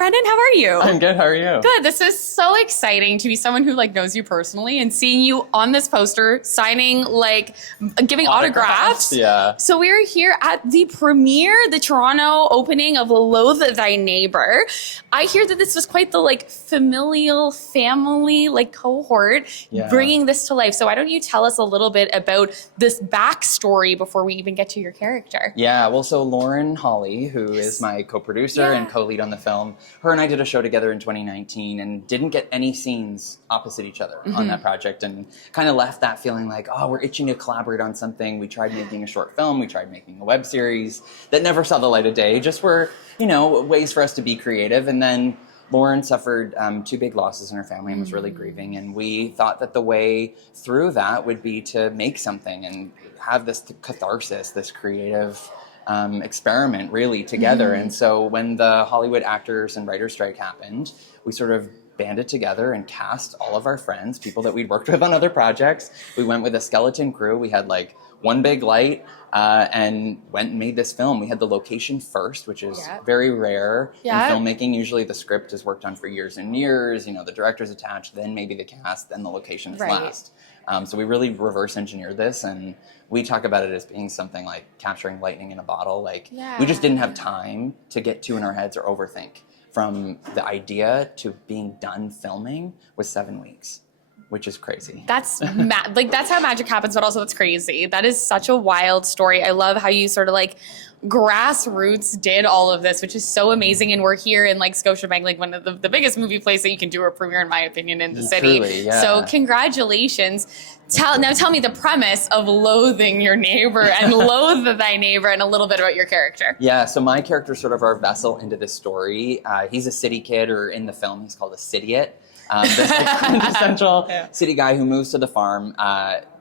Brennan, how are you? I'm good. How are you? Good. This is so exciting to be someone who like knows you personally and seeing you on this poster, signing, like giving autographs. Yeah. So we're here at the premiere, the Toronto opening of Loathe Thy Neighbour. I hear that this was quite the like familial family like cohort bringing this to life. So why don't you tell us a little bit about this backstory before we even get to your character? Yeah. Well, so Lauren Holly, who is my co-producer and co-lead on the film, her and I did a show together in 2019 and didn't get any scenes opposite each other on that project, and kind of left that feeling like, oh, we're itching to collaborate on something. We tried making a short film. We tried making a web series that never saw the light of day, just were, you know, ways for us to be creative. And then Lauren suffered 2 big losses in her family and was really grieving. And we thought that the way through that would be to make something and have this catharsis, this creative experiment really together. And so when the Hollywood actors and writers strike happened, we sort of banded together and cast all of our friends, people that we'd worked with on other projects. We went with a skeleton crew. We had like one big light and went and made this film. We had the location first, which is very rare in filmmaking. Usually the script is worked on for years and years. You know, the director's attached, then maybe the cast, then the location is last. So we really reverse engineered this, and we talk about it as being something like capturing lightning in a bottle. Like we just didn't have time to get too in our heads or overthink. From the idea to being done filming was 7 weeks, which is crazy. That's that's how magic happens, but also it's crazy. That is such a wild story. I love how you sort of like grassroots did all of this, which is so amazing. And we're here in like Scotiabank, like one of the biggest movie places that you can do a premiere, in my opinion, in the city. Truly, So congratulations. Now tell me the premise of loathing your neighbor and loathe thy neighbor, and a little bit about your character. Yeah, so my character is sort of our vessel into this story. He's a city kid, or in the film, he's called a cityite. This like quintessential city guy who moves to the farm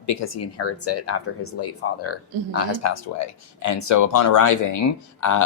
because he inherits it after his late father has passed away. And so upon arriving,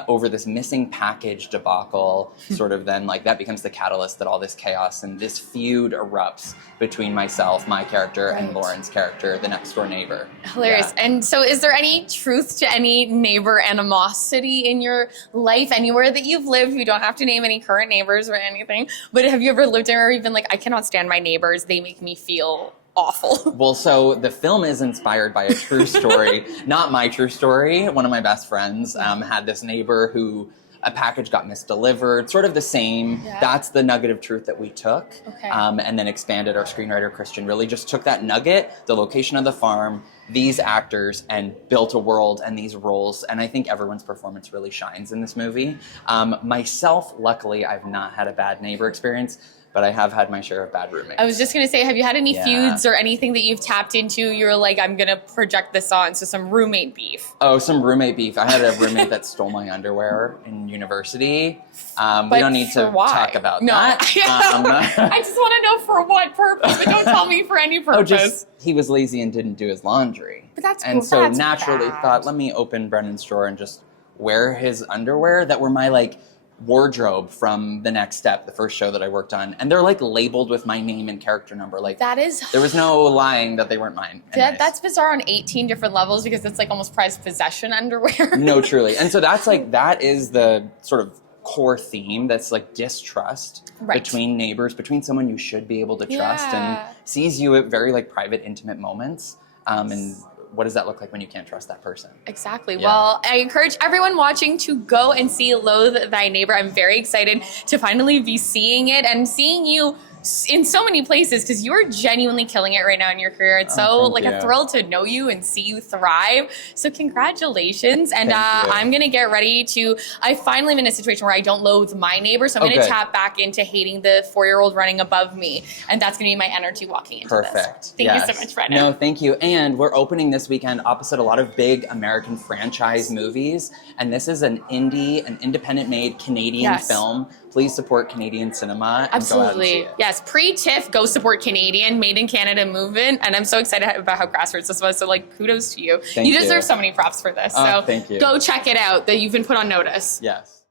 over this missing package debacle, sort of then like that becomes the catalyst that all this chaos and this feud erupts between myself, my character, and Lauren's character, the next door neighbor. Hilarious. Yeah. And so is there any truth to any neighbor animosity in your life, anywhere that you've lived? You don't have to name any current neighbors or anything, but have you ever lived there or even like, I cannot stand my neighbors, they make me feel awful? Well, so the film is inspired by a true story, not my true story. One of my best friends had this neighbor who a package got misdelivered, sort of the same. That's the nugget of truth that we took and then expanded. Our screenwriter, Christian, really just took that nugget, the location of the farm, these actors, and built a world and these roles. And I think everyone's performance really shines in this movie. Myself, luckily, I've not had a bad neighbor experience, but I have had my share of bad roommates. I was just going to say, have you had any feuds or anything that you've tapped into? You're like, I'm going to project this on. So some roommate beef. Oh, some roommate beef. I had a roommate that stole my underwear in university. We don't need to talk about that. I just want to know for what purpose, but don't tell me for any purpose. He was lazy and didn't do his laundry. But that's and so naturally thought, let me open Brennan's drawer and just wear his underwear that were my like wardrobe from The Next Step, the first show that I worked on, and they're like labeled with my name and character number. Like that is, there was no lying that they weren't mine. That's bizarre on 18 different levels, because it's like almost prized possession underwear. No, truly. And so that's like, that is the sort of core theme, that's like distrust between neighbors, between someone you should be able to trust and sees you at very like private, intimate moments. And what does that look like when you can't trust that person? Exactly. Yeah. Well, I encourage everyone watching to go and see Loathe Thy Neighbor. I'm very excited to finally be seeing it and seeing you in so many places, because you're genuinely killing it right now in your career. It's so like a thrill to know you and see you thrive. So congratulations. And I'm going to get ready to, I finally am in a situation where I don't loathe my neighbor. So I'm going to tap back into hating the 4-year-old running above me. And that's going to be my energy walking into this. Thank you so much, Brennan. No, thank you. And we're opening this weekend opposite a lot of big American franchise movies. And this is an independent made Canadian film. Please support Canadian cinema. And go out and see it. Yes, pre-TIFF, go support Canadian, made in Canada movement. And I'm so excited about how grassroots this was. So like, kudos to you. You deserve so many props for this. So thank you. Go check it out, that you've been put on notice. Yes.